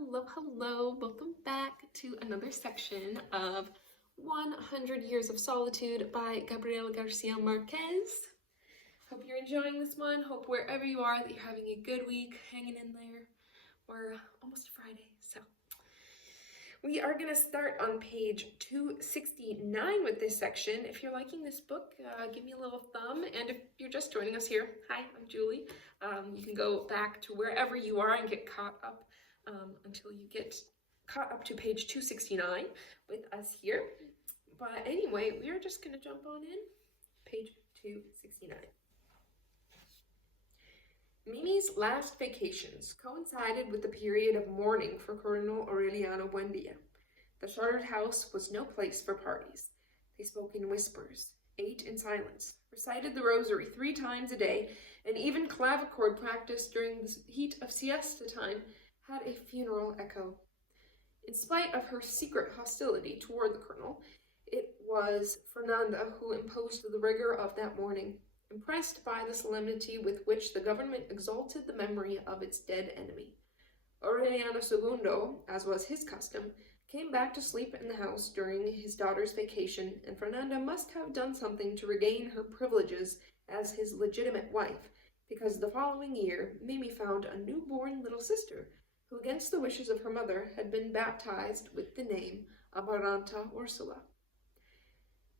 Hello. Welcome back to another section of 100 Years of Solitude by Gabriel Garcia Marquez. Hope you're enjoying this one. Hope wherever you are that you're having a good week, hanging in there. We're almost Friday, so we are going to start on page 269 with this section. If you're liking this book, give me a little thumb, and if you're just joining us here, hi, I'm Julie. You can go back to wherever you are and get caught up until you get caught up to page 269 with us here. But anyway, we are just going to jump on in. Page 269. Mimi's last vacations coincided with the period of mourning for Colonel Aureliano Buendia. The shuttered house was no place for parties. They spoke in whispers, ate in silence, recited the rosary 3 times a day, and even clavichord practice during the heat of siesta time had a funeral echo. In spite of her secret hostility toward the colonel, it was Fernanda who imposed the rigor of that morning, impressed by the solemnity with which the government exalted the memory of its dead enemy. Aureliano II, as was his custom, came back to sleep in the house during his daughter's vacation, and Fernanda must have done something to regain her privileges as his legitimate wife, because the following year Mimi found a newborn little sister, who against the wishes of her mother had been baptized with the name Amaranta Ursula.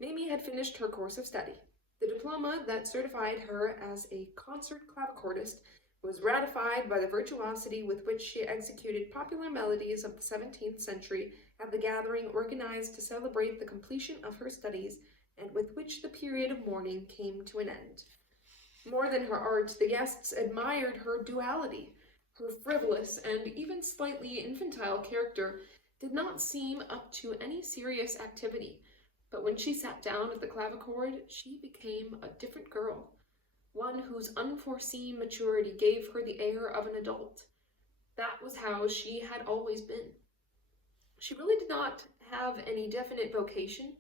Mimi had finished her course of study. The diploma that certified her as a concert clavicordist was ratified by the virtuosity with which she executed popular melodies of the 17th century at the gathering organized to celebrate the completion of her studies, and with which the period of mourning came to an end. More than her art, the guests admired her duality. Her frivolous and even slightly infantile character did not seem up to any serious activity, but when she sat down at the clavichord, she became a different girl, one whose unforeseen maturity gave her the air of an adult. That was how she had always been. She really did not have any definite vocation,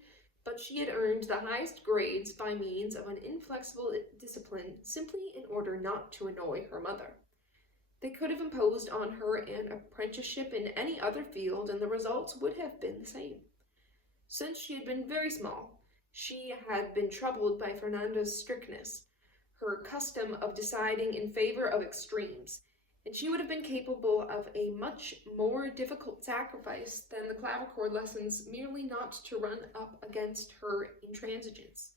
but she had earned the highest grades by means of an inflexible discipline simply in order not to annoy her mother. They could have imposed on her an apprenticeship in any other field, and the results would have been the same. Since she had been very small, she had been troubled by Fernanda's strictness, her custom of deciding in favor of extremes, and she would have been capable of a much more difficult sacrifice than the clavichord lessons merely not to run up against her intransigence.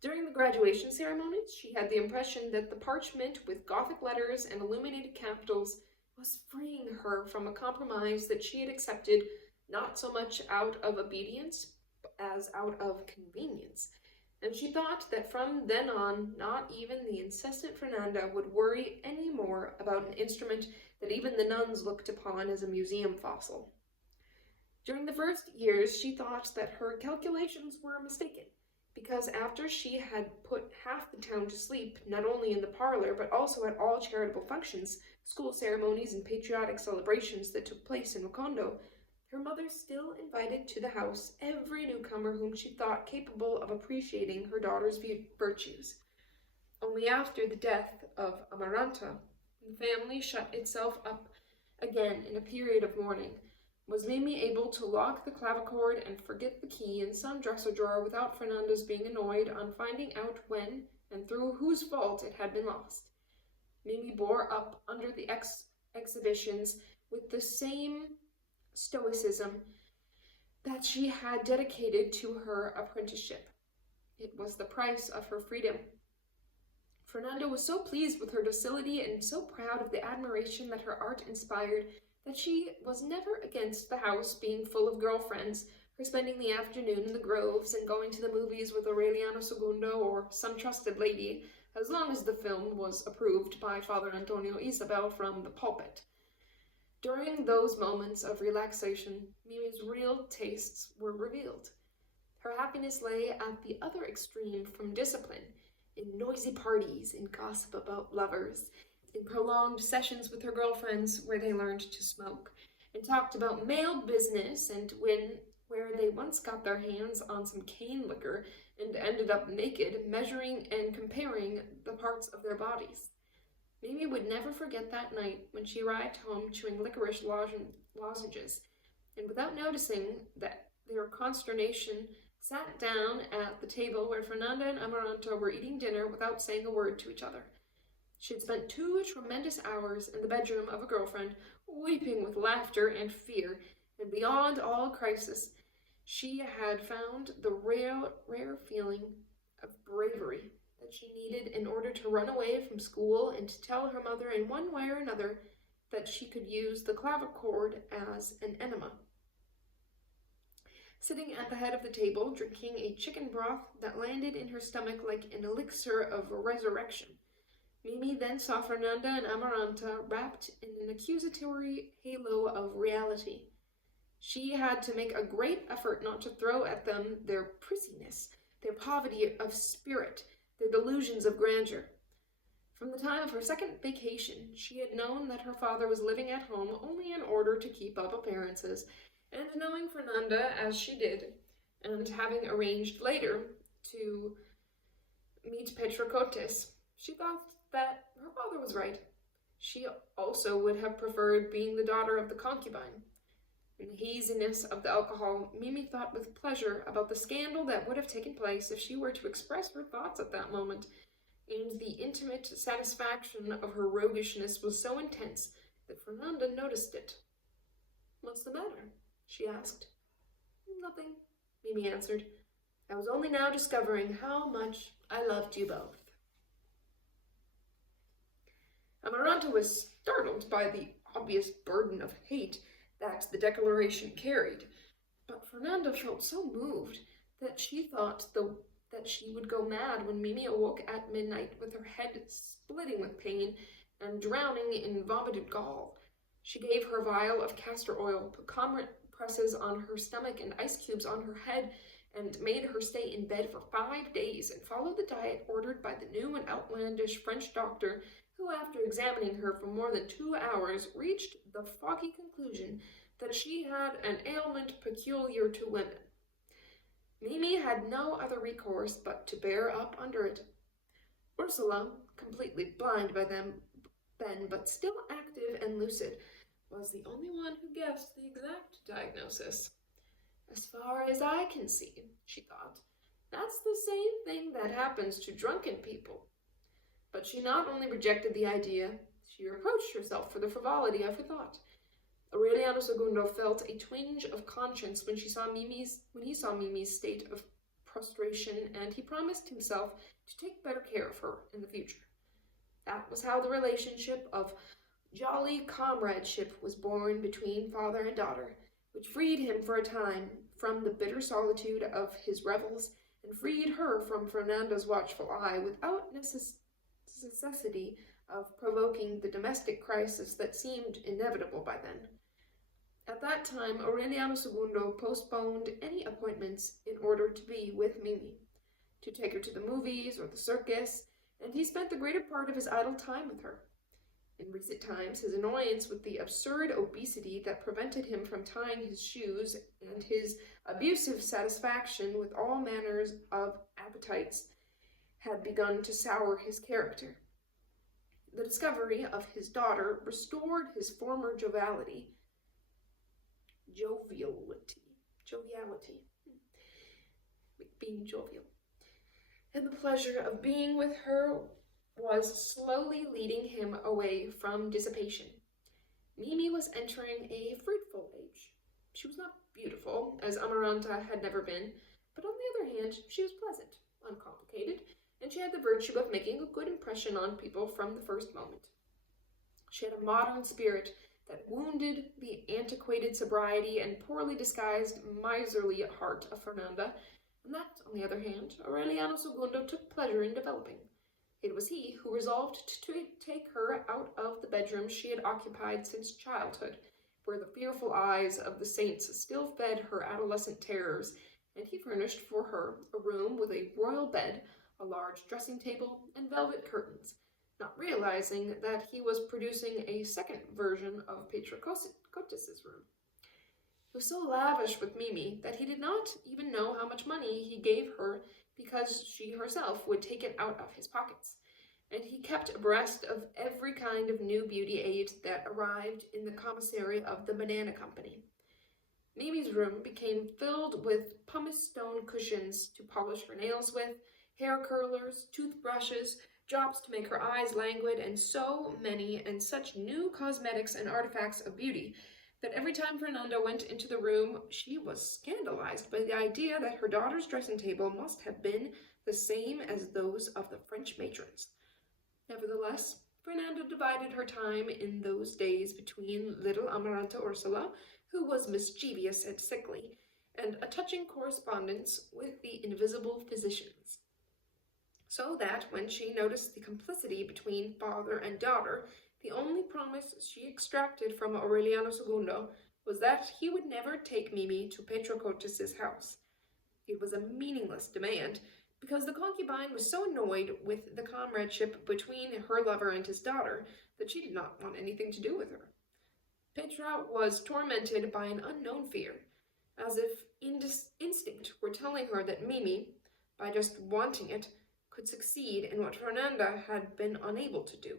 During the graduation ceremonies, she had the impression that the parchment with Gothic letters and illuminated capitals was freeing her from a compromise that she had accepted not so much out of obedience as out of convenience, and she thought that from then on not even the incessant Fernanda would worry any more about an instrument that even the nuns looked upon as a museum fossil. During the first years she thought that her calculations were mistaken, because after she had put half the town to sleep, not only in the parlor, but also at all charitable functions, school ceremonies, and patriotic celebrations that took place in Macondo, her mother still invited to the house every newcomer whom she thought capable of appreciating her daughter's virtues. Only after the death of Amaranta, the family shut itself up again in a period of mourning, was Mimi able to lock the clavichord and forget the key in some dresser drawer without Fernanda's being annoyed on finding out when and through whose fault it had been lost. Mimi bore up under the exhibitions with the same stoicism that she had dedicated to her apprenticeship. It was the price of her freedom. Fernanda was so pleased with her docility and so proud of the admiration that her art inspired that she was never against the house being full of girlfriends, her spending the afternoon in the groves and going to the movies with Aureliano II or some trusted lady, as long as the film was approved by Father Antonio Isabel from the pulpit. During those moments of relaxation, Mimi's real tastes were revealed. Her happiness lay at the other extreme from discipline, in noisy parties, in gossip about lovers, in prolonged sessions with her girlfriends where they learned to smoke, and talked about male business, and where they once got their hands on some cane liquor and ended up naked, measuring and comparing the parts of their bodies. Mimi would never forget that night when she arrived home chewing licorice lozenges, and without noticing that their consternation, sat down at the table where Fernanda and Amaranta were eating dinner without saying a word to each other. She had spent 2 tremendous hours in the bedroom of a girlfriend, weeping with laughter and fear, and beyond all crisis, she had found the rare feeling of bravery that she needed in order to run away from school and to tell her mother in one way or another that she could use the clavichord as an enema. Sitting at the head of the table, drinking a chicken broth that landed in her stomach like an elixir of resurrection, Mimi then saw Fernanda and Amaranta wrapped in an accusatory halo of reality. She had to make a great effort not to throw at them their prissiness, their poverty of spirit, their delusions of grandeur. From the time of her second vacation, she had known that her father was living at home only in order to keep up appearances, and knowing Fernanda as she did, and having arranged later to meet Petrocotes, she thought that her father was right. She also would have preferred being the daughter of the concubine. In the haziness of the alcohol, Mimi thought with pleasure about the scandal that would have taken place if she were to express her thoughts at that moment, and the intimate satisfaction of her roguishness was so intense that Fernanda noticed it. "What's the matter?" she asked. "Nothing," Mimi answered. "I was only now discovering how much I loved you both." Amaranta was startled by the obvious burden of hate that the declaration carried, but Fernanda felt so moved that she thought that she would go mad when Mimi awoke at midnight with her head splitting with pain and drowning in vomited gall. She gave her vial of castor oil, put compresses on her stomach and ice cubes on her head, and made her stay in bed for 5 days and follow the diet ordered by the new and outlandish French doctor, who, after examining her for more than 2 hours, reached the foggy conclusion that she had an ailment peculiar to women. Mimi had no other recourse but to bear up under it. Ursula, completely blind by then but still active and lucid, was the only one who guessed the exact diagnosis. "As far as I can see," she thought, "that's the same thing that happens to drunken people." But she not only rejected the idea, she reproached herself for the frivolity of her thought. Aureliano II felt a twinge of conscience when he saw Mimi's state of prostration, and he promised himself to take better care of her in the future. That was how the relationship of jolly comradeship was born between father and daughter, which freed him for a time from the bitter solitude of his revels, and freed her from Fernanda's watchful eye without necessity of provoking the domestic crisis that seemed inevitable by then. At that time, Aureliano II postponed any appointments in order to be with Mimi, to take her to the movies or the circus, and he spent the greater part of his idle time with her. In recent times, his annoyance with the absurd obesity that prevented him from tying his shoes, and his abusive satisfaction with all manners of appetites, had begun to sour his character. The discovery of his daughter restored his former joviality, being jovial, and the pleasure of being with her was slowly leading him away from dissipation. Mimi was entering a fruitful age. She was not beautiful, as Amaranta had never been, but on the other hand, she was pleasant, uncomplicated, and she had the virtue of making a good impression on people from the first moment. She had a modern spirit that wounded the antiquated sobriety and poorly disguised miserly heart of Fernanda, and that, on the other hand, Aureliano II took pleasure in developing. It was he who resolved to take her out of the bedroom she had occupied since childhood, where the fearful eyes of the saints still fed her adolescent terrors, and he furnished for her a room with a royal bed, a large dressing table, and velvet curtains, not realizing that he was producing a second version of Petrocotes' room. He was so lavish with Mimi that he did not even know how much money he gave her because she herself would take it out of his pockets, and he kept abreast of every kind of new beauty aid that arrived in the commissary of the Banana Company. Mimi's room became filled with pumice stone cushions to polish her nails with, hair curlers, toothbrushes, drops to make her eyes languid, and so many and such new cosmetics and artifacts of beauty that every time Fernanda went into the room, she was scandalized by the idea that her daughter's dressing table must have been the same as those of the French matrons. Nevertheless, Fernanda divided her time in those days between little Amaranta Ursula, who was mischievous and sickly, and a touching correspondence with the invisible physicians. So that when she noticed the complicity between father and daughter, the only promise she extracted from Aureliano II was that he would never take Mimi to Petrocotis' house. It was a meaningless demand, because the concubine was so annoyed with the comradeship between her lover and his daughter that she did not want anything to do with her. Petra was tormented by an unknown fear, as if instinct were telling her that Mimi, by just wanting it, could succeed in what Fernanda had been unable to do,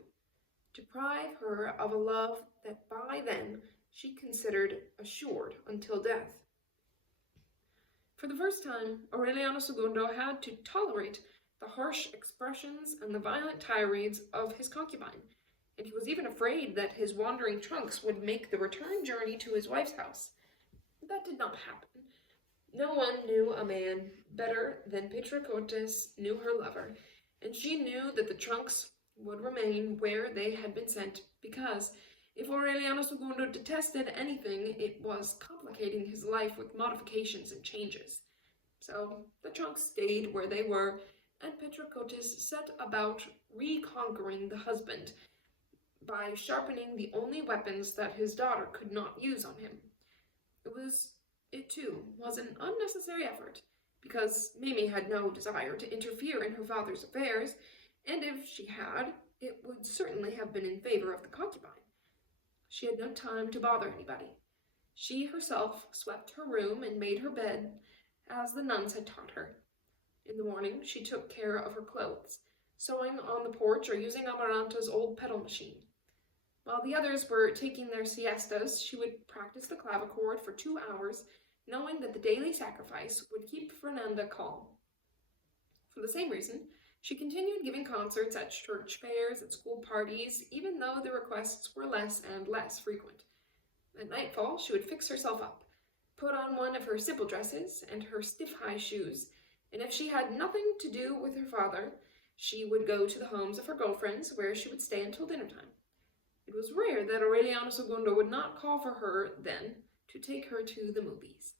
deprive her of a love that by then she considered assured until death. For the first time, Aureliano II had to tolerate the harsh expressions and the violent tirades of his concubine, and he was even afraid that his wandering trunks would make the return journey to his wife's house. That did not happen. No one knew a man better than Petrocotis knew her lover, and she knew that the trunks would remain where they had been sent, because if Aureliano II detested anything, it was complicating his life with modifications and changes. So the trunks stayed where they were, and Petrocotis set about reconquering the husband by sharpening the only weapons that his daughter could not use on him. It too was an unnecessary effort, because Mimi had no desire to interfere in her father's affairs, and if she had, it would certainly have been in favor of the concubine. She had no time to bother anybody. She herself swept her room and made her bed, as the nuns had taught her. In the morning, she took care of her clothes, sewing on the porch or using Amaranta's old pedal machine. While the others were taking their siestas, she would practice the clavichord for 2 hours, knowing that the daily sacrifice would keep Fernanda calm. For the same reason, she continued giving concerts at church fairs, at school parties, even though the requests were less and less frequent. At nightfall, she would fix herself up, put on one of her simple dresses and her stiff high shoes, and if she had nothing to do with her father, she would go to the homes of her girlfriends, where she would stay until dinner time. It was rare that Aureliano II would not call for her then to take her to the movies.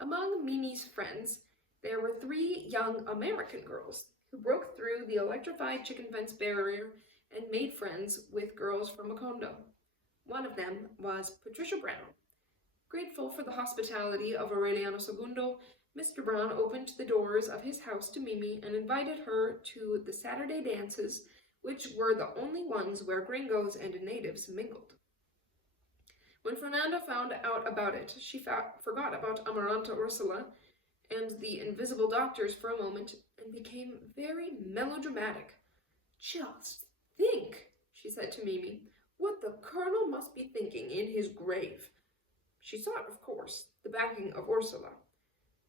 Among Mimi's friends, there were 3 young American girls who broke through the electrified chicken fence barrier and made friends with girls from Macondo. One of them was Patricia Brown. Grateful for the hospitality of Aureliano II, Mr. Brown opened the doors of his house to Mimi and invited her to the Saturday dances, which were the only ones where gringos and natives mingled. When Fernanda found out about it, she forgot about Amaranta Ursula and the invisible doctors for a moment and became very melodramatic. "Just think," she said to Mimi, "what the colonel must be thinking in his grave." She sought, of course, the backing of Ursula.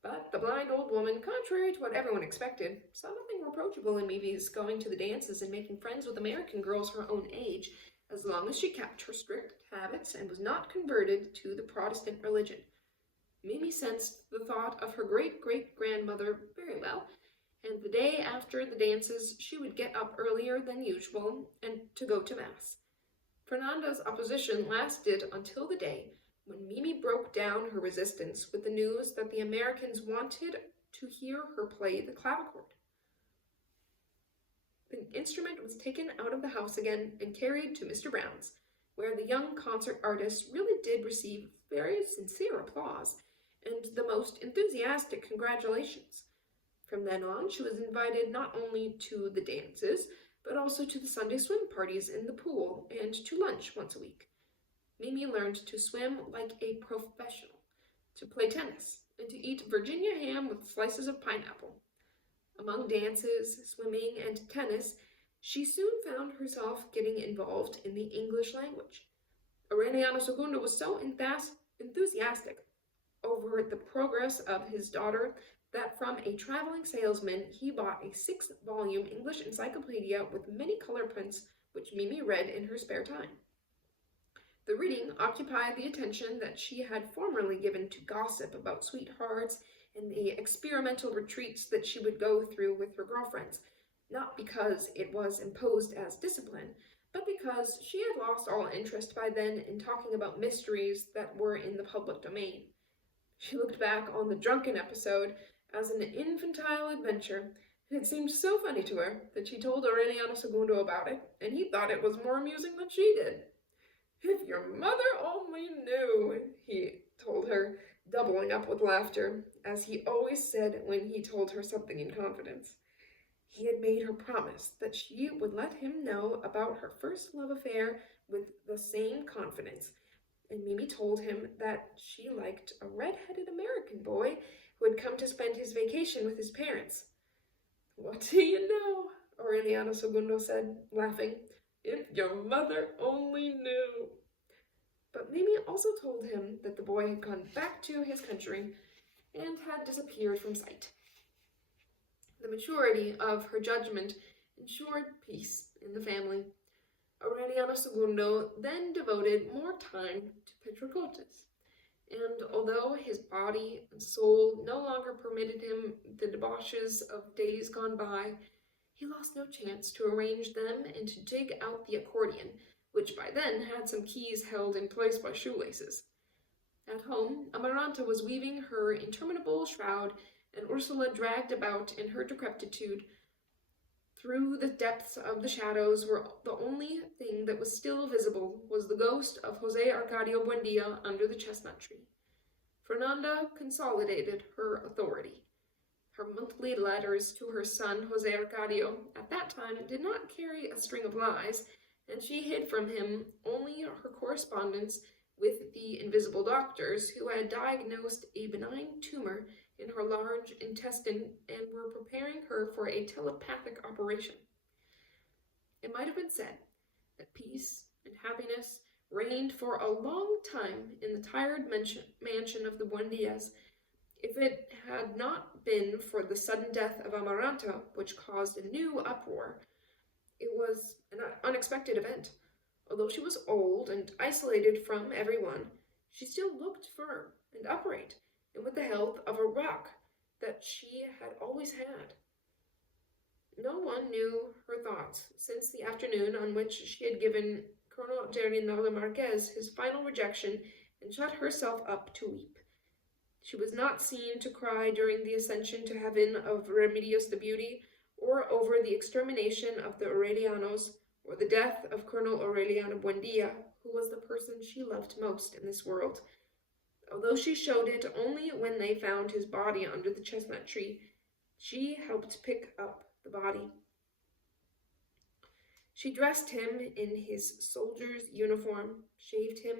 But the blind old woman, contrary to what everyone expected, saw nothing reproachable in Mimi's going to the dances and making friends with American girls her own age, as long as she kept her strict habits and was not converted to the Protestant religion. Mimi sensed the thought of her great-great-grandmother very well, and the day after the dances she would get up earlier than usual and to go to Mass. Fernanda's opposition lasted until the day when Mimi broke down her resistance with the news that the Americans wanted to hear her play the clavichord. The instrument was taken out of the house again and carried to Mr. Brown's, where the young concert artist really did receive very sincere applause and the most enthusiastic congratulations. From then on, she was invited not only to the dances, but also to the Sunday swim parties in the pool and to lunch once a week. Mimi learned to swim like a professional, to play tennis, and to eat Virginia ham with slices of pineapple. Among dances, swimming, and tennis, she soon found herself getting involved in the English language. Aureliano II was so enthusiastic over the progress of his daughter that from a traveling salesman he bought a 6-volume English encyclopedia with many color prints which Mimi read in her spare time. The reading occupied the attention that she had formerly given to gossip about sweethearts and the experimental retreats that she would go through with her girlfriends, not because it was imposed as discipline, but because she had lost all interest by then in talking about mysteries that were in the public domain. She looked back on the drunken episode as an infantile adventure, and it seemed so funny to her that she told Aureliano II about it, and he thought it was more amusing than she did. "If your mother only knew," he told her, doubling up with laughter, as he always said when he told her something in confidence. He had made her promise that she would let him know about her first love affair with the same confidence, and Mimi told him that she liked a red-headed American boy who had come to spend his vacation with his parents. "What do you know?" Aureliano II said, laughing. "If your mother only knew." But Mimi also told him that the boy had gone back to his country and had disappeared from sight. The maturity of her judgment ensured peace in the family. Aureliano II then devoted more time to Petrocotis, and although his body and soul no longer permitted him the debauches of days gone by, he lost no chance to arrange them and to dig out the accordion, which by then had some keys held in place by shoelaces. At home, Amaranta was weaving her interminable shroud, and Ursula dragged about in her decrepitude. Through the depths of the shadows, where the only thing that was still visible was the ghost of Jose Arcadio Buendia under the chestnut tree. Fernanda consolidated her authority. Her monthly letters to her son Jose Arcadio at that time did not carry a string of lies, and she hid from him only her correspondence with the invisible doctors who had diagnosed a benign tumor in her large intestine and were preparing her for a telepathic operation. It might have been said that peace and happiness reigned for a long time in the tired mansion of the Buendias, if it had not been for the sudden death of Amaranta, which caused a new uproar. It was an unexpected event. Although she was old and isolated from everyone, she still looked firm and upright, and with the health of a rock that she had always had. No one knew her thoughts since the afternoon on which she had given Colonel Gerinaldo Marquez his final rejection and shut herself up to weep. She was not seen to cry during the ascension to heaven of Remedios the Beauty, or over the extermination of the Aurelianos, or the death of Colonel Aureliano Buendia, who was the person she loved most in this world. Although she showed it only when they found his body under the chestnut tree, she helped pick up the body. She dressed him in his soldier's uniform, shaved him,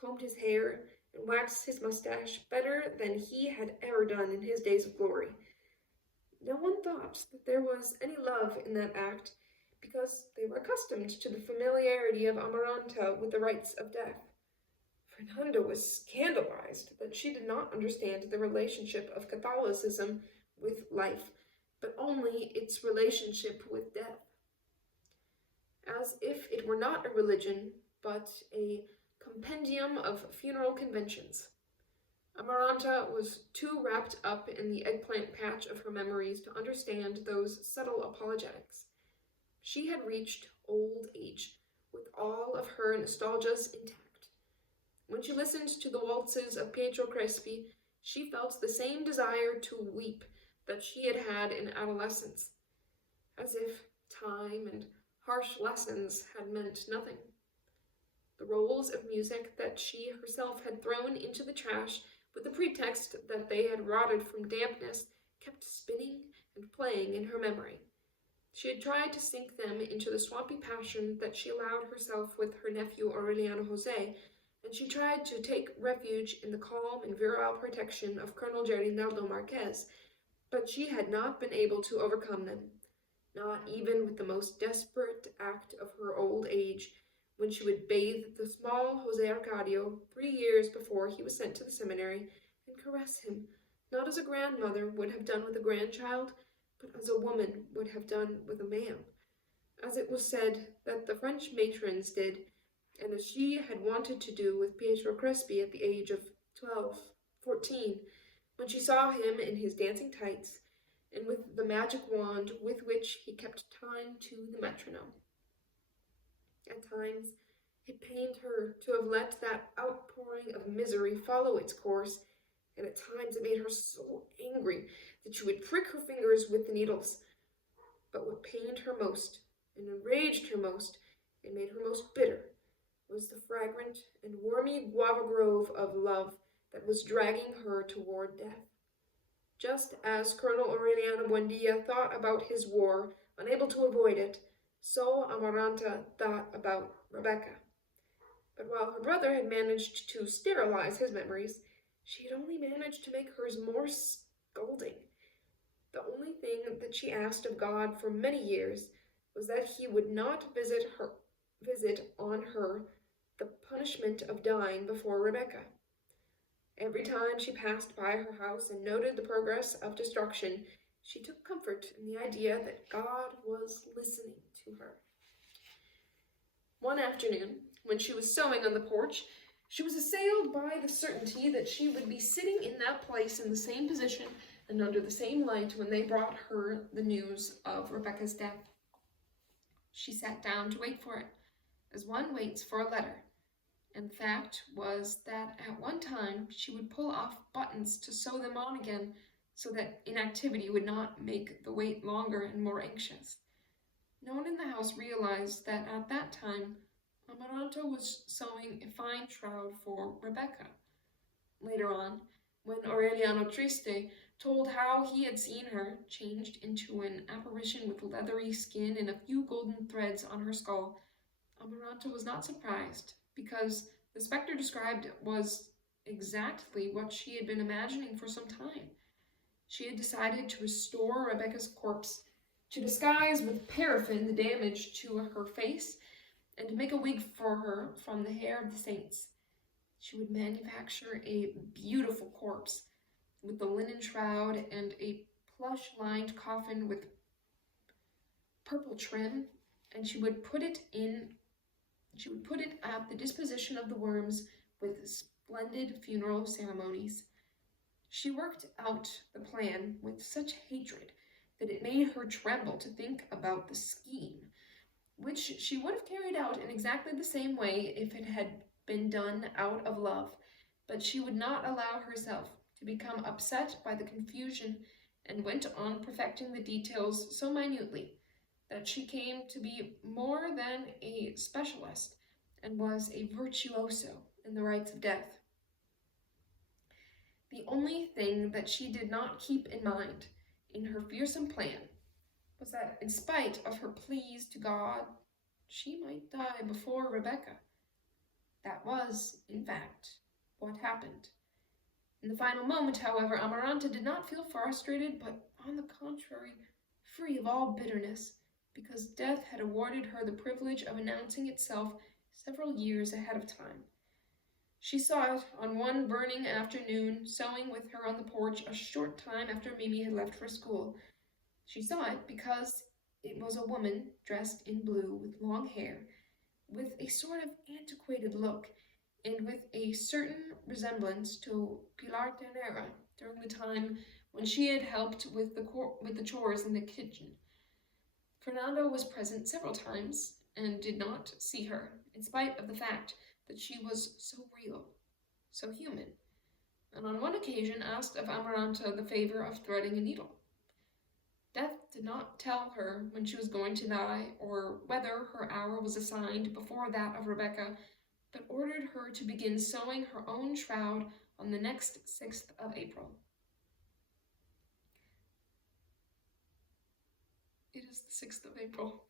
combed his hair, and waxed his mustache better than he had ever done in his days of glory. No one thought that there was any love in that act, because they were accustomed to the familiarity of Amaranta with the rites of death. Fernanda was scandalized that she did not understand the relationship of Catholicism with life, but only its relationship with death. As if it were not a religion, but a compendium of funeral conventions. Amaranta was too wrapped up in the eggplant patch of her memories to understand those subtle apologetics. She had reached old age, with all of her nostalgias intact. When she listened to the waltzes of Pietro Crespi, she felt the same desire to weep that she had had in adolescence, as if time and harsh lessons had meant nothing. The rolls of music that she herself had thrown into the trash with the pretext that they had rotted from dampness kept spinning and playing in her memory. She had tried to sink them into the swampy passion that she allowed herself with her nephew Aureliano Jose, and she tried to take refuge in the calm and virile protection of Colonel Gerinaldo Marquez, But she had not been able to overcome them, not even with the most desperate act of her old age, when she would bathe the small Jose Arcadio 3 years before he was sent to the seminary, and caress him, not as a grandmother would have done with a grandchild, but as a woman would have done with a man, as it was said that the French matrons did, and as she had wanted to do with Pietro Crespi at the age of 14, when she saw him in his dancing tights, and with the magic wand with which he kept time to the metronome. At times, it pained her to have let that outpouring of misery follow its course, and at times it made her so angry that she would prick her fingers with the needles. But what pained her most, and enraged her most, and made her most bitter, was the fragrant and wormy guava grove of love that was dragging her toward death. Just as Colonel Aureliano Buendia thought about his war, unable to avoid it, so Amaranta thought about Rebecca. But while her brother had managed to sterilize his memories, she had only managed to make hers more scalding. The only thing that she asked of God for many years was that he would not visit on her the punishment of dying before Rebecca. Every time she passed by her house and noted the progress of destruction, she took comfort in the idea that God was listening to her. One afternoon, when she was sewing on the porch, she was assailed by the certainty that she would be sitting in that place in the same position and under the same light when they brought her the news of Rebecca's death. She sat down to wait for it, as one waits for a letter. And the fact was that at one time she would pull off buttons to sew them on again so that inactivity would not make the wait longer and more anxious. No one in the house realized that at that time Amaranta was sewing a fine shroud for Rebecca. Later on, when Aureliano Triste told how he had seen her, changed into an apparition with leathery skin and a few golden threads on her skull, Amaranta was not surprised, because the spectre described was exactly what she had been imagining for some time. She had decided to restore Rebecca's corpse, to disguise with paraffin the damage to her face, and to make a wig for her from the hair of the saints. She would manufacture a beautiful corpse with the linen shroud and a plush-lined coffin with purple trim, and she would put it at the disposition of the worms with splendid funeral ceremonies. She worked out the plan with such hatred that it made her tremble to think about the scheme, which she would have carried out in exactly the same way if it had been done out of love, but she would not allow herself to become upset by the confusion, and went on perfecting the details so minutely that she came to be more than a specialist and was a virtuoso in the rites of death. The only thing that she did not keep in mind in her fearsome plan was that in spite of her pleas to God, she might die before Rebecca. That was, in fact, what happened. In the final moment, however, Amaranta did not feel frustrated, but on the contrary, free of all bitterness, because death had awarded her the privilege of announcing itself several years ahead of time. She saw it on one burning afternoon, sewing with her on the porch a short time after Mimi had left for school. She saw it because it was a woman dressed in blue with long hair, with a sort of antiquated look, and with a certain resemblance to Pilar Ternera during the time when she had helped with the chores in the kitchen. Fernando was present several times and did not see her, in spite of the fact that she was so real, so human, and on one occasion asked of Amaranta the favor of threading a needle. Death did not tell her when she was going to die, or whether her hour was assigned before that of Rebecca, but ordered her to begin sewing her own shroud on the next 6th of April. It is the 6th of April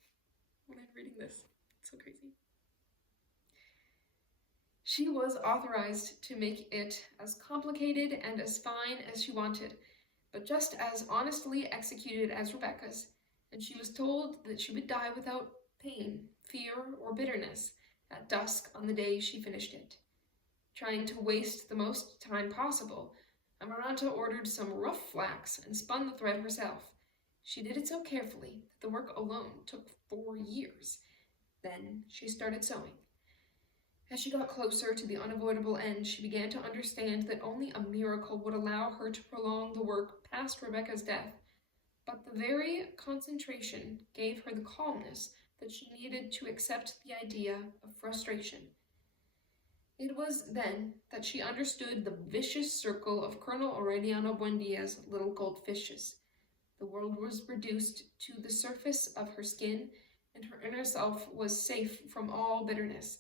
when I'm reading this. It's so crazy. She was authorized to make it as complicated and as fine as she wanted, but just as honestly executed as Rebecca's, and she was told that she would die without pain, fear, or bitterness at dusk on the day she finished it. Trying to waste the most time possible, Amaranta ordered some rough flax and spun the thread herself. She did it so carefully that the work alone took 4 years. Then she started sewing. As she got closer to the unavoidable end, she began to understand that only a miracle would allow her to prolong the work past Rebecca's death. But the very concentration gave her the calmness that she needed to accept the idea of frustration. It was then that she understood the vicious circle of Colonel Aureliano Buendia's little goldfishes. The world was reduced to the surface of her skin, and her inner self was safe from all bitterness.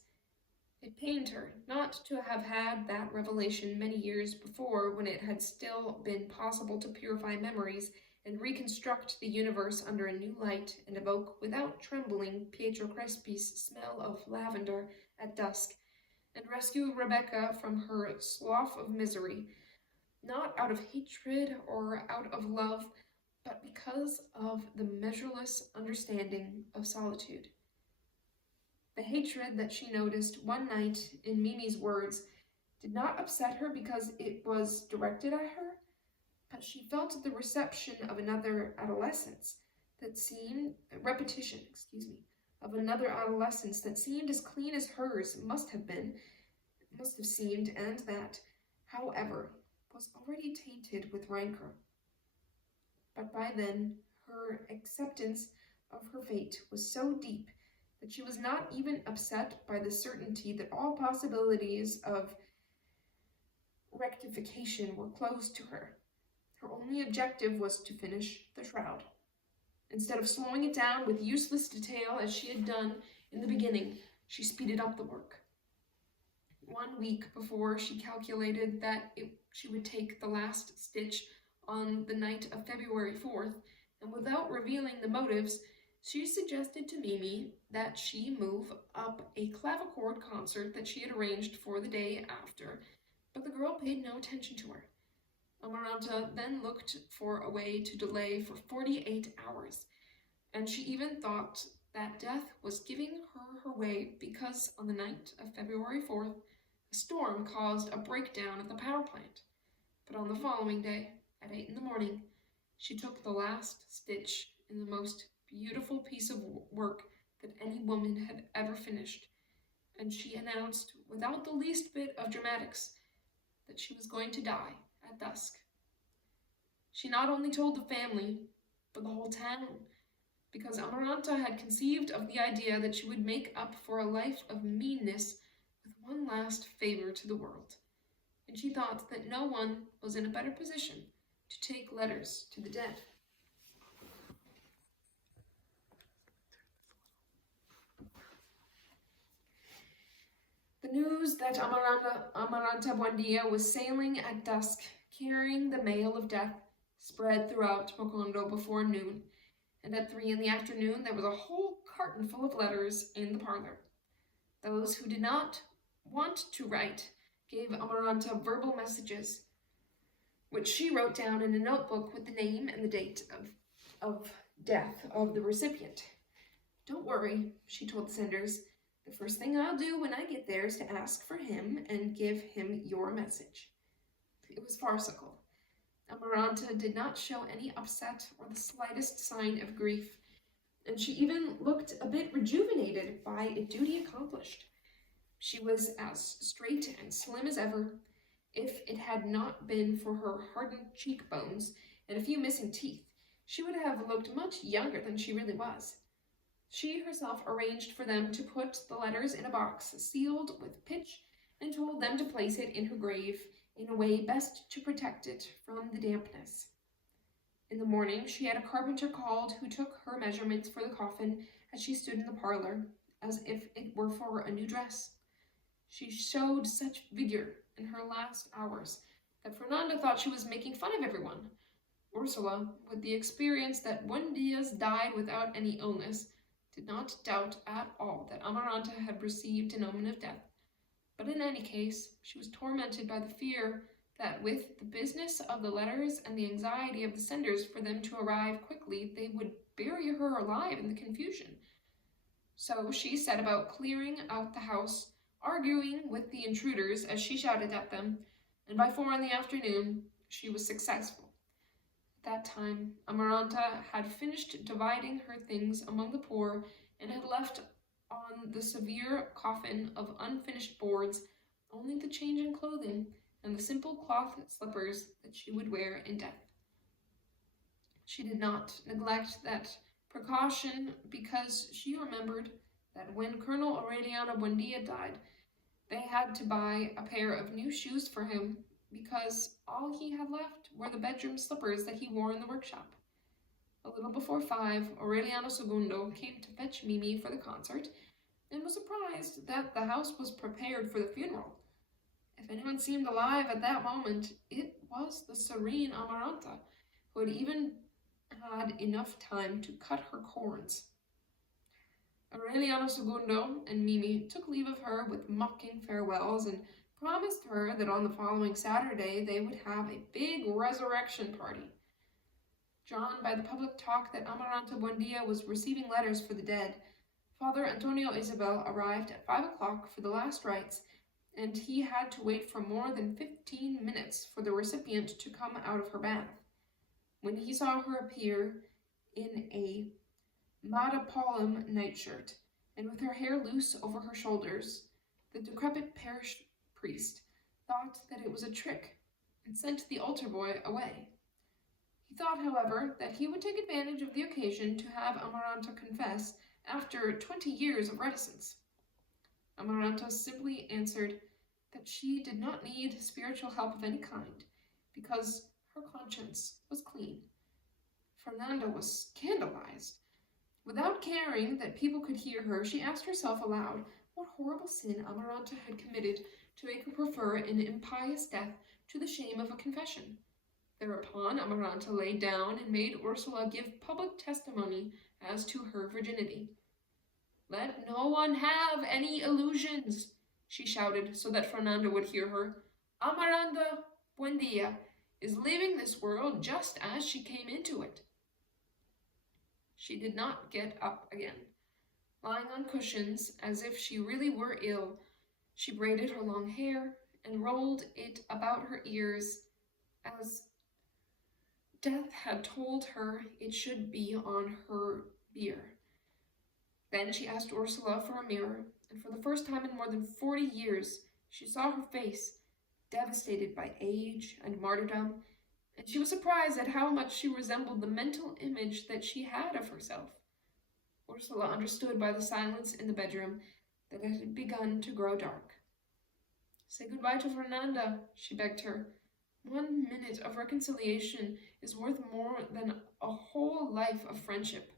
It pained her not to have had that revelation many years before, when it had still been possible to purify memories and reconstruct the universe under a new light and evoke without trembling Pietro Crespi's smell of lavender at dusk, and rescue Rebecca from her slough of misery, not out of hatred or out of love, but because of the measureless understanding of solitude. The hatred that she noticed one night in Mimi's words did not upset her because it was directed at her, but she felt the reception of another adolescence that seemed, of another adolescence that seemed as clean as hers must have seemed, and that, however, was already tainted with rancor. But by then, her acceptance of her fate was so deep that she was not even upset by the certainty that all possibilities of rectification were closed to her. Her only objective was to finish the shroud. Instead of slowing it down with useless detail as she had done in the beginning, she speeded up the work. 1 week before she calculated that she would take the last stitch on the night of February 4th, and without revealing the motives, she suggested to Mimi that she move up a clavichord concert that she had arranged for the day after, but the girl paid no attention to her. Amaranta then looked for a way to delay for 48 hours, and she even thought that death was giving her way because on the night of February 4th, a storm caused a breakdown at the power plant. But on the following day, at 8 in the morning, she took the last stitch in the most beautiful piece of work that any woman had ever finished, and she announced, without the least bit of dramatics, that she was going to die at dusk. She not only told the family, but the whole town, because Amaranta had conceived of the idea that she would make up for a life of meanness with one last favor to the world, and she thought that no one was in a better position to take letters to the dead. The news that Amaranta Buendia was sailing at dusk, carrying the mail of death, spread throughout Macondo before noon, and at 3 in the afternoon there was a whole carton full of letters in the parlor. Those who did not want to write gave Amaranta verbal messages, which she wrote down in a notebook with the name and the date of death of the recipient. "Don't worry," she told the senders. "The first thing I'll do when I get there is to ask for him and give him your message." It was farcical. Amaranta did not show any upset or the slightest sign of grief, and she even looked a bit rejuvenated by a duty accomplished. She was as straight and slim as ever. If it had not been for her hardened cheekbones and a few missing teeth, she would have looked much younger than she really was. She herself arranged for them to put the letters in a box sealed with pitch and told them to place it in her grave in a way best to protect it from the dampness. In the morning, she had a carpenter called who took her measurements for the coffin as she stood in the parlor, as if it were for a new dress. She showed such vigor in her last hours that Fernanda thought she was making fun of everyone. Ursula, with the experience that Buendia's died without any illness, did not doubt at all that Amaranta had received an omen of death, but in any case, she was tormented by the fear that with the business of the letters and the anxiety of the senders for them to arrive quickly, they would bury her alive in the confusion. So she set about clearing out the house, arguing with the intruders as she shouted at them, and by 4 p.m, she was successful. At that time, Amaranta had finished dividing her things among the poor and had left on the severe coffin of unfinished boards only the change in clothing and the simple cloth slippers that she would wear in death. She did not neglect that precaution because she remembered that when Colonel Aureliano Buendia died, they had to buy a pair of new shoes for him because all he had left were the bedroom slippers that he wore in the workshop. A little before 5, Aureliano II came to fetch Mimi for the concert and was surprised that the house was prepared for the funeral. If anyone seemed alive at that moment, it was the serene Amaranta, who had even had enough time to cut her corns. Aureliano II and Mimi took leave of her with mocking farewells and promised her that on the following Saturday they would have a big resurrection party. Drawn by the public talk that Amaranta Buendia was receiving letters for the dead, Father Antonio Isabel arrived at 5 o'clock for the last rites, and he had to wait for more than 15 minutes for the recipient to come out of her bath. When he saw her appear in a Madapolum nightshirt, and with her hair loose over her shoulders, the decrepit parish priest thought that it was a trick and sent the altar boy away. He thought, however, that he would take advantage of the occasion to have Amaranta confess after 20 years of reticence. Amaranta simply answered that she did not need spiritual help of any kind, because her conscience was clean. Fernanda was scandalized. Without caring that people could hear her, she asked herself aloud what horrible sin Amaranta had committed to make her prefer an impious death to the shame of a confession. Thereupon Amaranta lay down and made Ursula give public testimony as to her virginity. "Let no one have any illusions," she shouted so that Fernanda would hear her. "Amaranta Buendia is leaving this world just as she came into it." She did not get up again. Lying on cushions, as if she really were ill, she braided her long hair and rolled it about her ears as death had told her it should be on her bier. Then she asked Ursula for a mirror, and for the first time in more than 40 years, she saw her face, devastated by age and martyrdom, and she was surprised at how much she resembled the mental image that she had of herself. Ursula understood by the silence in the bedroom that it had begun to grow dark. "Say goodbye to Fernanda," she begged her. "1 minute of reconciliation is worth more than a whole life of friendship."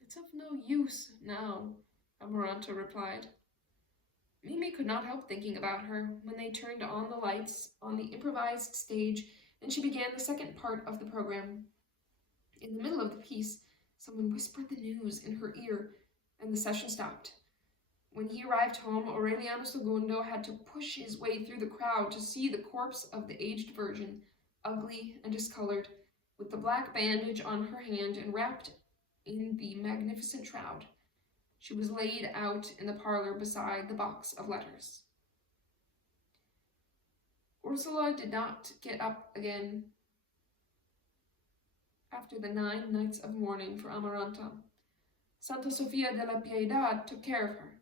"It's of no use now," Amaranta replied. Mimi could not help thinking about her when they turned on the lights on the improvised stage and she began the second part of the program. In the middle of the piece, someone whispered the news in her ear, and the session stopped. When he arrived home, Aureliano II had to push his way through the crowd to see the corpse of the aged virgin, ugly and discolored, with the black bandage on her hand and wrapped in the magnificent shroud. She was laid out in the parlor beside the box of letters. Ursula did not get up again after the 9 nights of mourning for Amaranta. Santa Sofia de la Piedad took care of her.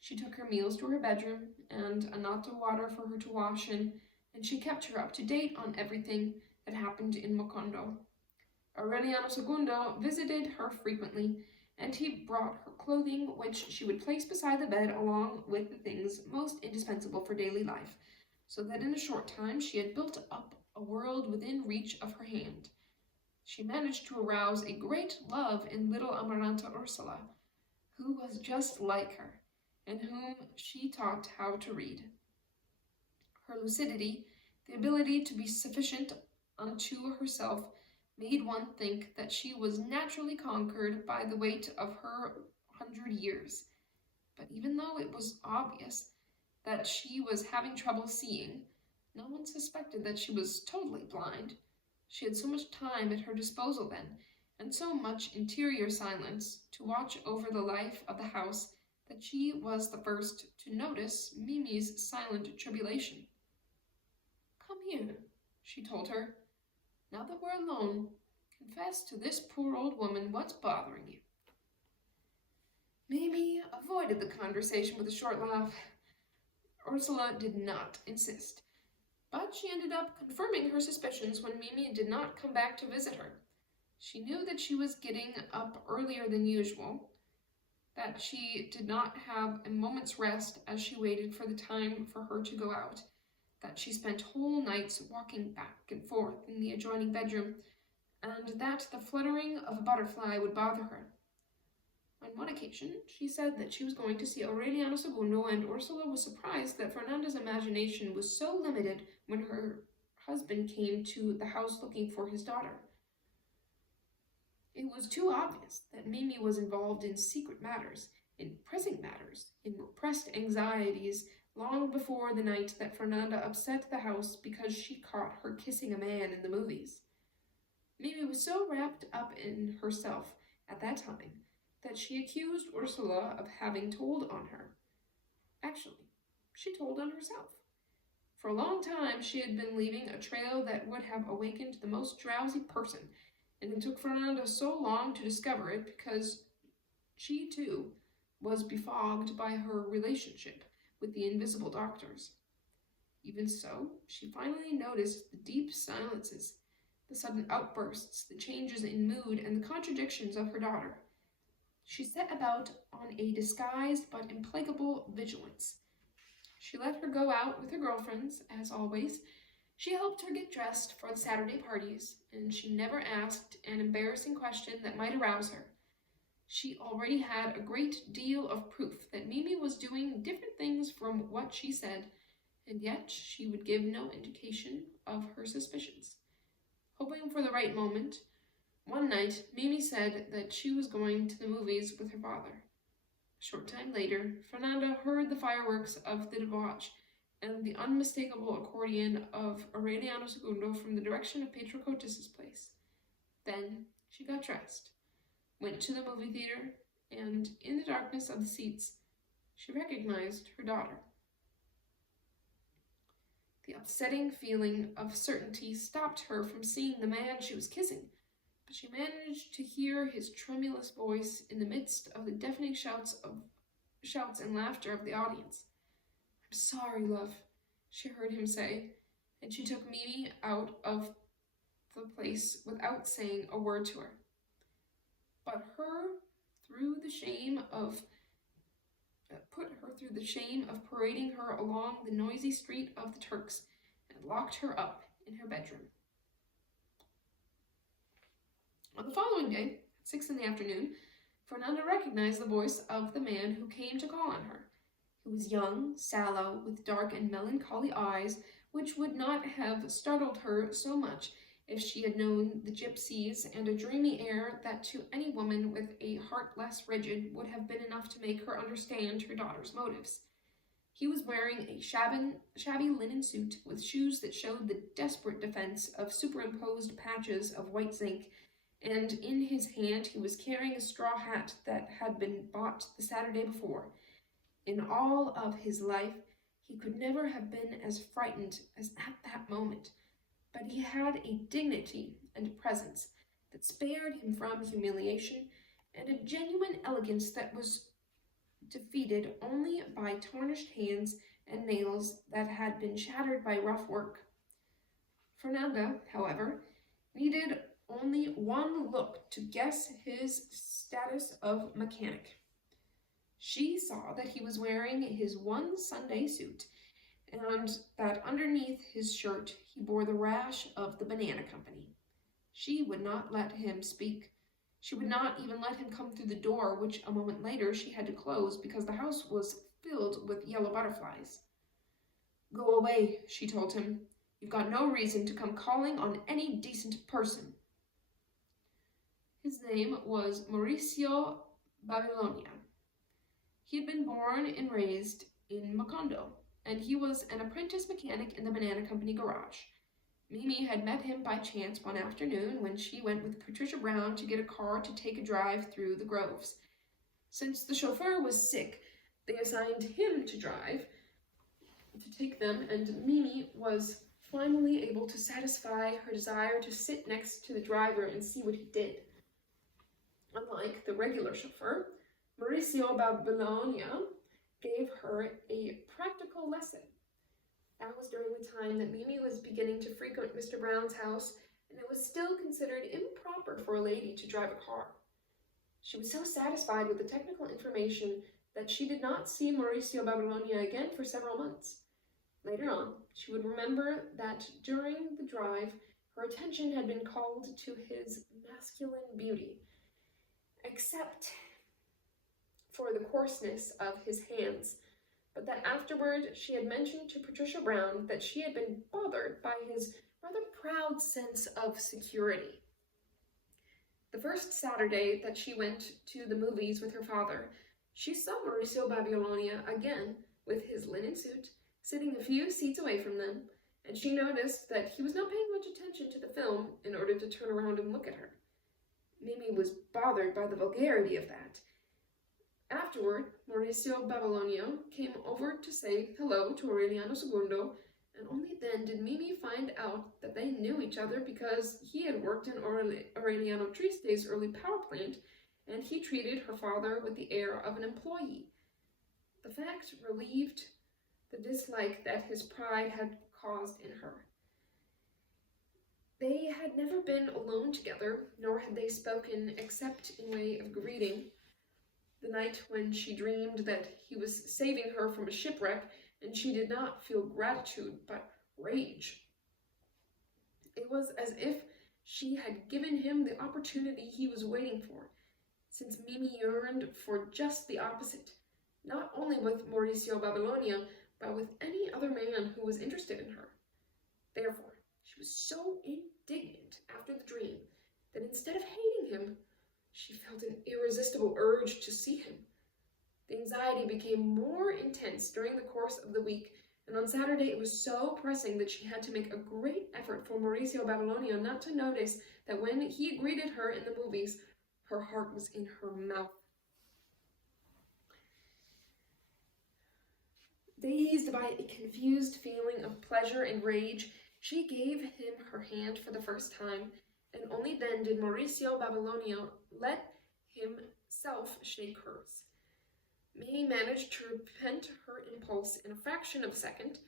She took her meals to her bedroom and a knot of water for her to wash in, and she kept her up to date on everything that happened in Mocondo. Aureliano II visited her frequently, and he brought her clothing, which she would place beside the bed along with the things most indispensable for daily life, so that in a short time she had built up a world within reach of her hand. She managed to arouse a great love in little Amaranta Ursula, who was just like her, and whom she taught how to read. Her lucidity, the ability to be sufficient unto herself, made one think that she was naturally conquered by the weight of her 100 years. But even though it was obvious that she was having trouble seeing, No one suspected that she was totally blind. She had so much time at her disposal then, and so much interior silence to watch over the life of the house that she was the first to notice Mimi's silent tribulation. "Come here," she told her. "Now that we're alone, confess to this poor old woman what's bothering you." Mimi avoided the conversation with a short laugh. Ursula did not insist, but she ended up confirming her suspicions when Mimi did not come back to visit her. She knew that she was getting up earlier than usual, that she did not have a moment's rest as she waited for the time for her to go out, that she spent whole nights walking back and forth in the adjoining bedroom, and that the fluttering of a butterfly would bother her. On one occasion, she said that she was going to see Aureliano II, and Ursula was surprised that Fernanda's imagination was so limited when her husband came to the house looking for his daughter. It was too obvious that Mimi was involved in secret matters, in pressing matters, in repressed anxieties, long before the night that Fernanda upset the house because she caught her kissing a man in the movies. Mimi was so wrapped up in herself at that time that she accused Ursula of having told on her. Actually, she told on herself. For a long time, she had been leaving a trail that would have awakened the most drowsy person, and it took Fernanda so long to discover it because she, too, was befogged by her relationship with the invisible doctors. Even so, she finally noticed the deep silences, the sudden outbursts, the changes in mood, and the contradictions of her daughter. She set about on a disguised but implacable vigilance. She let her go out with her girlfriends, as always. She helped her get dressed for the Saturday parties, and she never asked an embarrassing question that might arouse her. She already had a great deal of proof that Mimi was doing different things from what she said, and yet she would give no indication of her suspicions. Hoping for the right moment, one night Mimi said that she was going to the movies with her father. A short time later, Fernanda heard the fireworks of the debauch and the unmistakable accordion of Aureliano II from the direction of Petrocotis' place. Then she got dressed, went to the movie theater, and in the darkness of the seats, she recognized her daughter. The upsetting feeling of certainty stopped her from seeing the man she was kissing, but she managed to hear his tremulous voice in the midst of the deafening shouts and laughter of the audience. "I'm sorry, love," she heard him say, and she took Mimi out of the place without saying a word to her. Put her through the shame of parading her along the noisy street of the Turks, and locked her up in her bedroom. On the following day, at 6 p.m, Fernanda recognized the voice of the man who came to call on her. He was young, sallow, with dark and melancholy eyes, which would not have startled her so much if she had known the gypsies, and a dreamy air that to any woman with a heart less rigid would have been enough to make her understand her daughter's motives. He was wearing a shabby linen suit with shoes that showed the desperate defense of superimposed patches of white zinc, and in his hand he was carrying a straw hat that had been bought the Saturday before. In all of his life, he could never have been as frightened as at that moment, but he had a dignity and presence that spared him from humiliation, and a genuine elegance that was defeated only by tarnished hands and nails that had been shattered by rough work. Fernanda, however, needed only one look to guess his status of mechanic. She saw that he was wearing his one Sunday suit, and that underneath his shirt he bore the rash of the banana company. She would not let him speak. She would not even let him come through the door, which a moment later she had to close because the house was filled with yellow butterflies. "Go away," she told him. "You've got no reason to come calling on any decent person." His name was Mauricio Babilonia. He had been born and raised in Macondo, and he was an apprentice mechanic in the Banana Company garage. Mimi had met him by chance one afternoon when she went with Patricia Brown to get a car to take a drive through the groves. Since the chauffeur was sick, they assigned him to drive, to take them, and Mimi was finally able to satisfy her desire to sit next to the driver and see what he did. Unlike the regular chauffeur, Mauricio Babylonia gave her a practical lesson. That was during the time that Mimi was beginning to frequent Mr. Brown's house, and it was still considered improper for a lady to drive a car. She was so satisfied with the technical information that she did not see Mauricio Babylonia again for several months. Later on, she would remember that during the drive, her attention had been called to his masculine beauty, except for the coarseness of his hands, but that afterward she had mentioned to Patricia Brown that she had been bothered by his rather proud sense of security. The first Saturday that she went to the movies with her father, she saw Mauricio Babylonia again with his linen suit, sitting a few seats away from them, and she noticed that he was not paying much attention to the film in order to turn around and look at her. Mimi was bothered by the vulgarity of that. Afterward, Mauricio Babylonia came over to say hello to Aureliano II, and only then did Mimi find out that they knew each other because he had worked in Aureliano Triste's early power plant, and he treated her father with the air of an employee. The fact relieved the dislike that his pride had caused in her. They had never been alone together, nor had they spoken except in way of greeting. The night when she dreamed that he was saving her from a shipwreck, and she did not feel gratitude, but rage. It was as if she had given him the opportunity he was waiting for, since Mimi yearned for just the opposite, not only with Mauricio Babylonia, but with any other man who was interested in her. Therefore, she was so indignant after the dream that instead of hating him, she felt an irresistible urge to see him. The anxiety became more intense during the course of the week, and on Saturday it was so pressing that she had to make a great effort for Mauricio Babylonia not to notice that when he greeted her in the movies, her heart was in her mouth. Dazed by a confused feeling of pleasure and rage, she gave him her hand for the first time, and only then did Mauricio Babylonia let himself shake hers. Mimi managed to repent her impulse in a fraction of a second,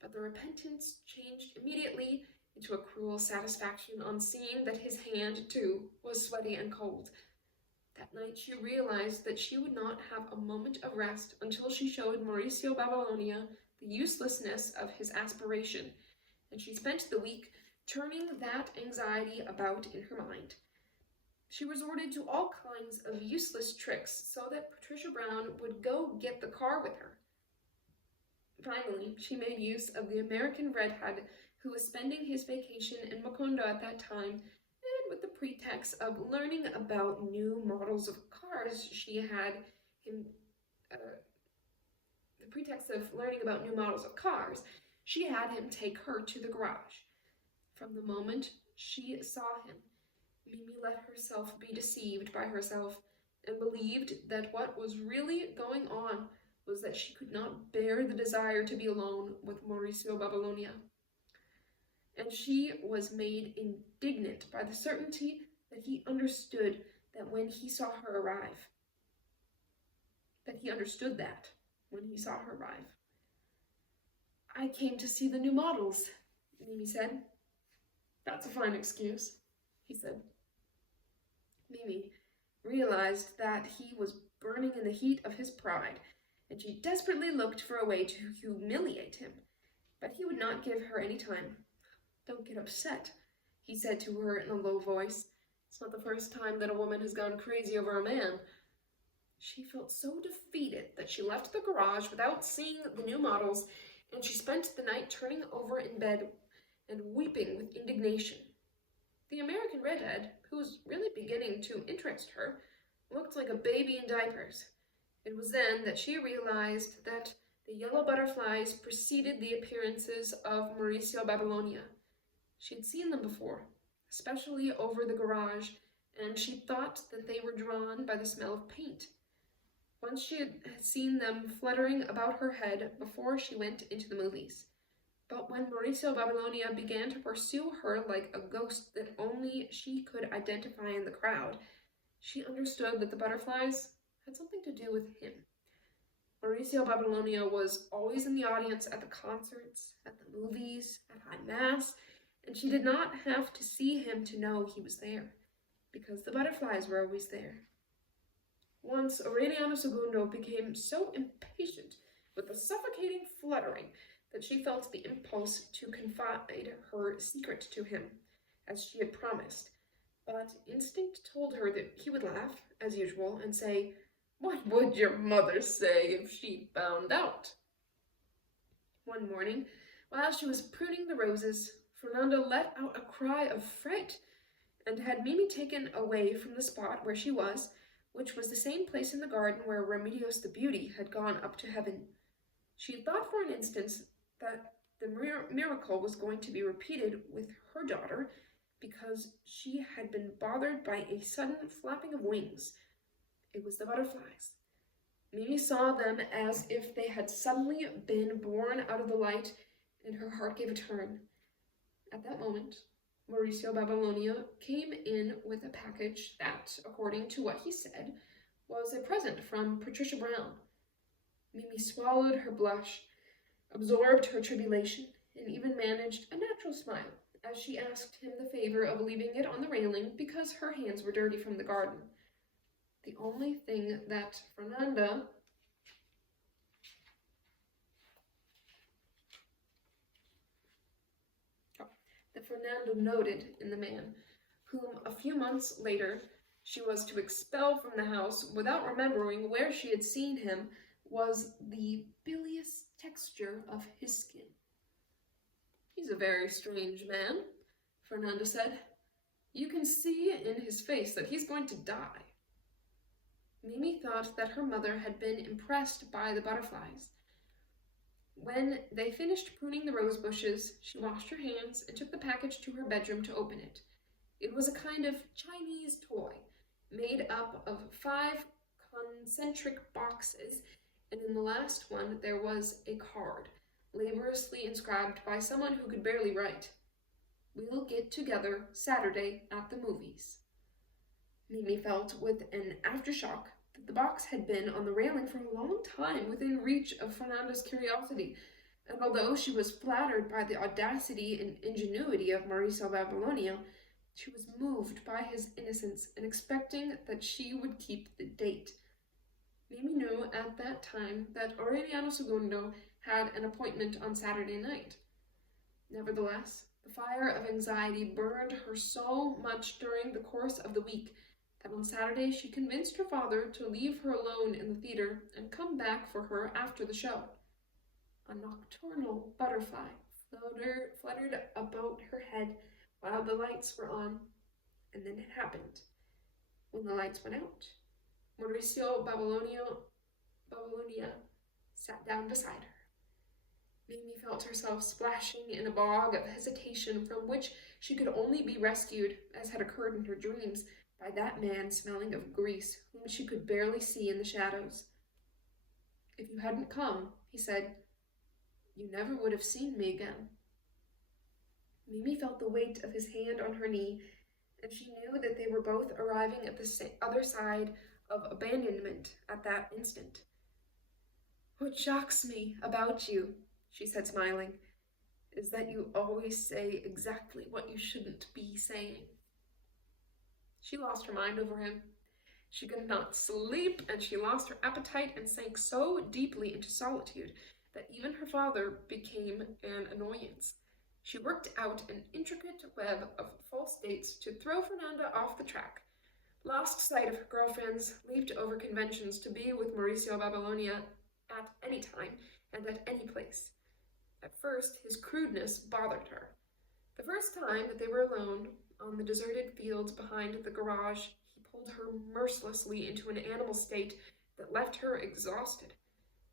but the repentance changed immediately into a cruel satisfaction on seeing that his hand, too, was sweaty and cold. That night she realized that she would not have a moment of rest until she showed Mauricio Babylonia the uselessness of his aspiration, and she spent the week turning that anxiety about in her mind. She resorted to all kinds of useless tricks so that Patricia Brown would go get the car with her. Finally, she made use of the American redhead who was spending his vacation in Macondo at that time, and with the pretext of learning about new models of cars, she had him take her to the garage. From the moment she saw him, Mimi let herself be deceived by herself and believed that what was really going on was that she could not bear the desire to be alone with Mauricio Babylonia. And she was made indignant by the certainty that he understood that when he saw her arrive. I came to see the new models, Mimi said. That's a fine excuse, he said. Mimi realized that he was burning in the heat of his pride, and she desperately looked for a way to humiliate him, but he would not give her any time. Don't get upset, he said to her in a low voice. It's not the first time that a woman has gone crazy over a man. She felt so defeated that she left the garage without seeing the new models, and she spent the night turning over in bed and weeping with indignation. The American redhead, who was really beginning to interest her, looked like a baby in diapers. It was then that she realized that The yellow butterflies preceded the appearances of Mauricio Babylonia. She had seen them before, especially over the garage, and she thought that they were drawn by the smell of paint. Once she had seen them fluttering about her head before she went into the movies. But when Mauricio Babylonia began to pursue her like a ghost that only she could identify in the crowd, she understood that the butterflies had something to do with him. Mauricio Babylonia was always in the audience at the concerts, at the movies, at High Mass, and she did not have to see him to know he was there, because the butterflies were always there. Once, Aureliano II became so impatient with the suffocating fluttering that she felt the impulse to confide her secret to him, as she had promised. But instinct told her that he would laugh, as usual, and say, "What would your mother say if she found out?" One morning, while she was pruning the roses, Fernanda let out a cry of fright, and had Mimi taken away from the spot where she was, which was the same place in the garden where Remedios the Beauty had gone up to heaven. She thought for an instant that the miracle was going to be repeated with her daughter, because she had been bothered by a sudden flapping of wings. It was the butterflies. Mimi saw them as if they had suddenly been born out of the light, and her heart gave a turn. At that moment, Mauricio Babylonia came in with a package that, according to what he said, was a present from Patricia Brown. Mimi swallowed her blush, absorbed her tribulation, and even managed a natural smile as she asked him the favor of leaving it on the railing because her hands were dirty from the garden. The only thing that Fernando noted in the man, whom a few months later she was to expel from the house without remembering where she had seen him, was the bilious texture of his skin. "He's a very strange man," Fernando said. "You can see in his face that he's going to die." Mimi thought that her mother had been impressed by the butterflies. When they finished pruning the rose bushes, she washed her hands and took the package to her bedroom to open it. It was a kind of Chinese toy, made up of 5 concentric boxes, and in the last one there was a card, laboriously inscribed by someone who could barely write. "We'll get together Saturday at the movies." Mimi felt with an aftershock that the box had been on the railing for a long time within reach of Fernando's curiosity, and although she was flattered by the audacity and ingenuity of Mauricio Babylonia, she was moved by his innocence and expecting that she would keep the date. Mimi knew at that time that Aureliano II had an appointment on Saturday night. Nevertheless, the fire of anxiety burned her so much during the course of the week that on Saturday she convinced her father to leave her alone in the theater and come back for her after the show. A nocturnal butterfly fluttered about her head while the lights were on, and then it happened. When the lights went out, Mauricio Babylonia sat down beside her. Mimi felt herself splashing in a bog of hesitation from which she could only be rescued, as had occurred in her dreams, by that man smelling of grease, whom she could barely see in the shadows. "If you hadn't come," he said, "you never would have seen me again." Mimi felt the weight of his hand on her knee, and she knew that they were both arriving at the other side of abandonment at that instant. "What shocks me about you," she said, smiling, "is that you always say exactly what you shouldn't be saying." She lost her mind over him. She could not sleep, and she lost her appetite and sank so deeply into solitude that even her father became an annoyance. She worked out an intricate web of false dates to throw Fernanda off the track, lost sight of her girlfriends, leaped over conventions to be with Mauricio Babylonia at any time and at any place. At first, his crudeness bothered her. The first time that they were alone on the deserted fields behind the garage, he pulled her mercilessly into an animal state that left her exhausted.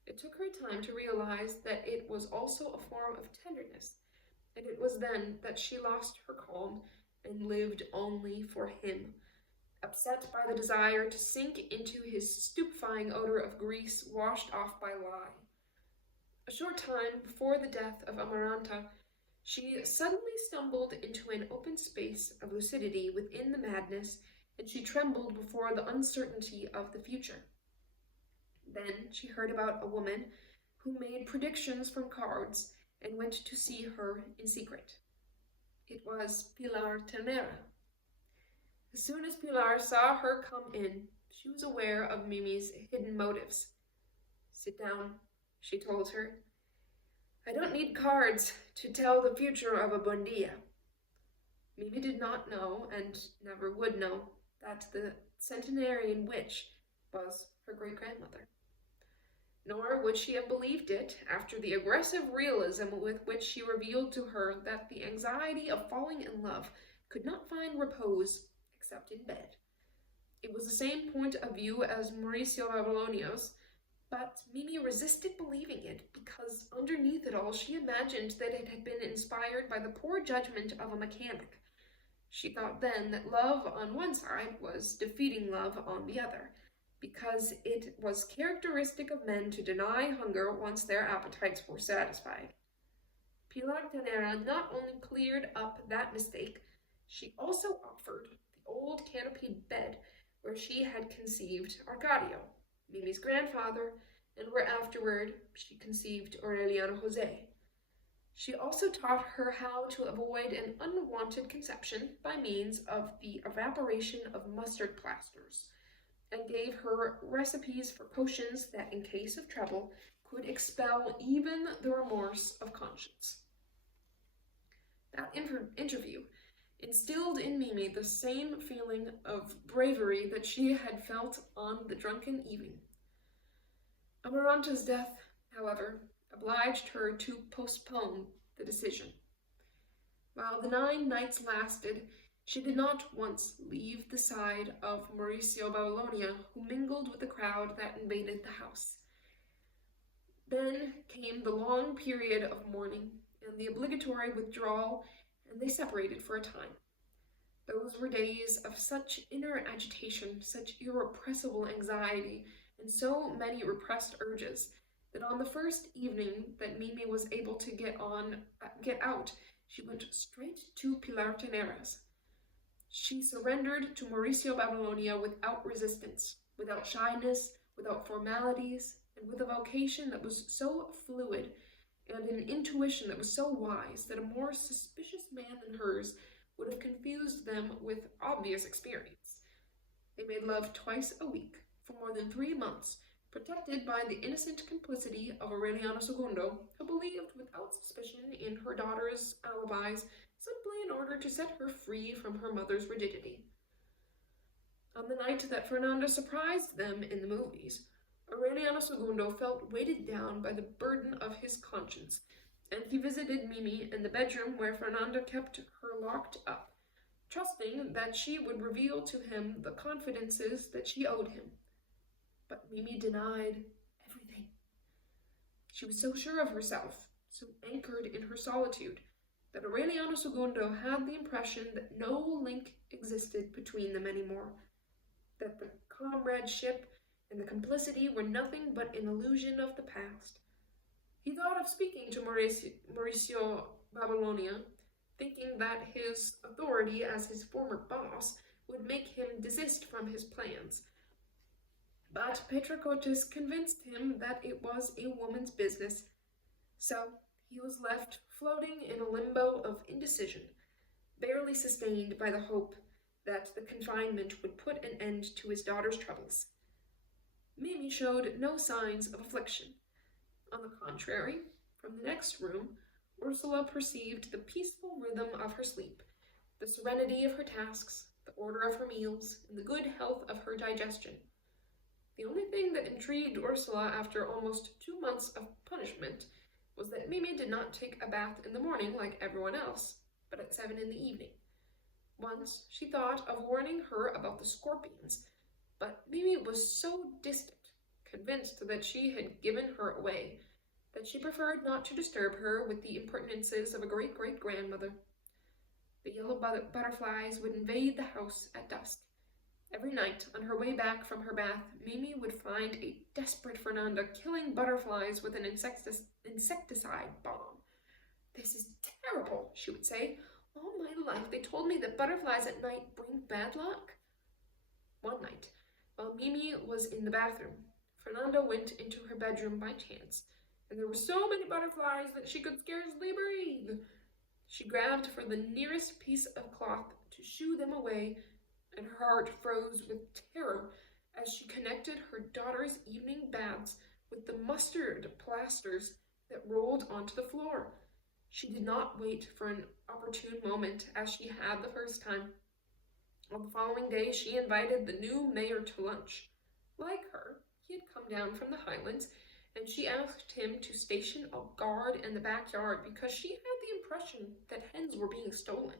It took her time to realize that it was also a form of tenderness, and it was then that she lost her calm and lived only for him, upset by the desire to sink into his stupefying odor of grease washed off by lye. A short time before the death of Amaranta, she suddenly stumbled into an open space of lucidity within the madness, and she trembled before the uncertainty of the future. Then she heard about a woman who made predictions from cards and went to see her in secret. It was Pilar Ternera. As soon as Pilar saw her come in, she was aware of Mimi's hidden motives. "Sit down," she told her. "I don't need cards to tell the future of a buen dia." Mimi did not know, and never would know, that the centenarian witch was her great-grandmother. Nor would she have believed it after the aggressive realism with which she revealed to her that the anxiety of falling in love could not find repose except in bed. It was the same point of view as Mauricio Babilonia's, but Mimi resisted believing it because underneath it all she imagined that it had been inspired by the poor judgment of a mechanic. She thought then that love on one side was defeating love on the other, because it was characteristic of men to deny hunger once their appetites were satisfied. Pilar Ternera not only cleared up that mistake, she also offered the old canopied bed where she had conceived Arcadio, Mimi's grandfather, and where afterward she conceived Aureliano Jose. She also taught her how to avoid an unwanted conception by means of the evaporation of mustard plasters, and gave her recipes for potions that, in case of trouble, could expel even the remorse of conscience. That interview instilled in Mimi the same feeling of bravery that she had felt on the drunken evening. Amaranta's death, however, obliged her to postpone the decision. While the 9 nights lasted, she did not once leave the side of Mauricio Babilonia, who mingled with the crowd that invaded the house. Then came the long period of mourning and the obligatory withdrawal, and they separated for a time. Those were days of such inner agitation, such irrepressible anxiety, and so many repressed urges, that on the first evening that Mimi was able to get out, she went straight to Pilar Ternera's. She surrendered to Mauricio Babilonia without resistance, without shyness, without formalities, and with a vocation that was so fluid and an intuition that was so wise that a more suspicious man than hers would have confused them with obvious experience. They made love twice a week for more than 3 months, protected by the innocent complicity of Aureliano II, who believed without suspicion in her daughter's alibis simply in order to set her free from her mother's rigidity. On the night that Fernanda surprised them in the movies, Aureliano II felt weighted down by the burden of his conscience, and he visited Mimi in the bedroom where Fernanda kept her locked up, trusting that she would reveal to him the confidences that she owed him. But Mimi denied everything. She was so sure of herself, so anchored in her solitude, that Aureliano II had the impression that no link existed between them anymore, that the comradeship and the complicity were nothing but an illusion of the past. He thought of speaking to Mauricio Babilonia, thinking that his authority as his former boss would make him desist from his plans. But Petracotis convinced him that it was a woman's business, so he was left floating in a limbo of indecision, barely sustained by the hope that the confinement would put an end to his daughter's troubles. Mimi showed no signs of affliction. On the contrary, from the next room, Ursula perceived the peaceful rhythm of her sleep, the serenity of her tasks, the order of her meals, and the good health of her digestion. The only thing that intrigued Ursula after almost 2 months of punishment was that Mimi did not take a bath in the morning like everyone else, but at 7 in the evening. Once she thought of warning her about the scorpions, but Mimi was so distant, convinced that she had given her away, that she preferred not to disturb her with the impertinences of a great-great-grandmother. The yellow butterflies would invade the house at dusk. Every night, on her way back from her bath, Mimi would find a desperate Fernanda killing butterflies with an insecticide bomb. "This is terrible," she would say. "All my life they told me that butterflies at night bring bad luck." One night, while Mimi was in the bathroom, Fernanda went into her bedroom by chance, and there were so many butterflies that she could scarcely breathe. She grabbed for the nearest piece of cloth to shoo them away, and her heart froze with terror as she connected her daughter's evening baths with the mustard plasters that rolled onto the floor. She did not wait for an opportune moment as she had the first time. On the following day, she invited the new mayor to lunch. Like her, he had come down from the Highlands, and she asked him to station a guard in the backyard because she had the impression that hens were being stolen.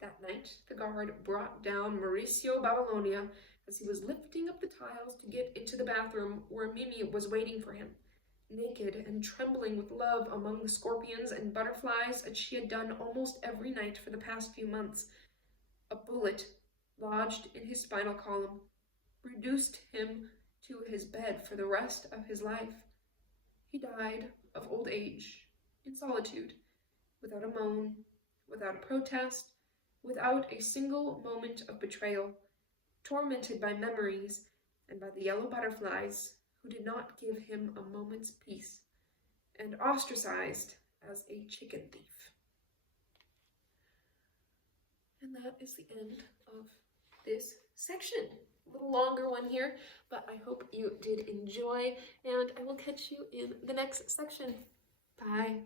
That night, the guard brought down Mauricio Babylonia as he was lifting up the tiles to get into the bathroom where Mimi was waiting for him, naked and trembling with love among the scorpions and butterflies as she had done almost every night for the past few months. A bullet lodged in his spinal column, reduced him to his bed for the rest of his life. He died of old age, in solitude, without a moan, without a protest, without a single moment of betrayal, tormented by memories and by the yellow butterflies who did not give him a moment's peace, and ostracized as a chicken thief. And that is the end of this section. A little longer one here, but I hope you did enjoy, and I will catch you in the next section. Bye.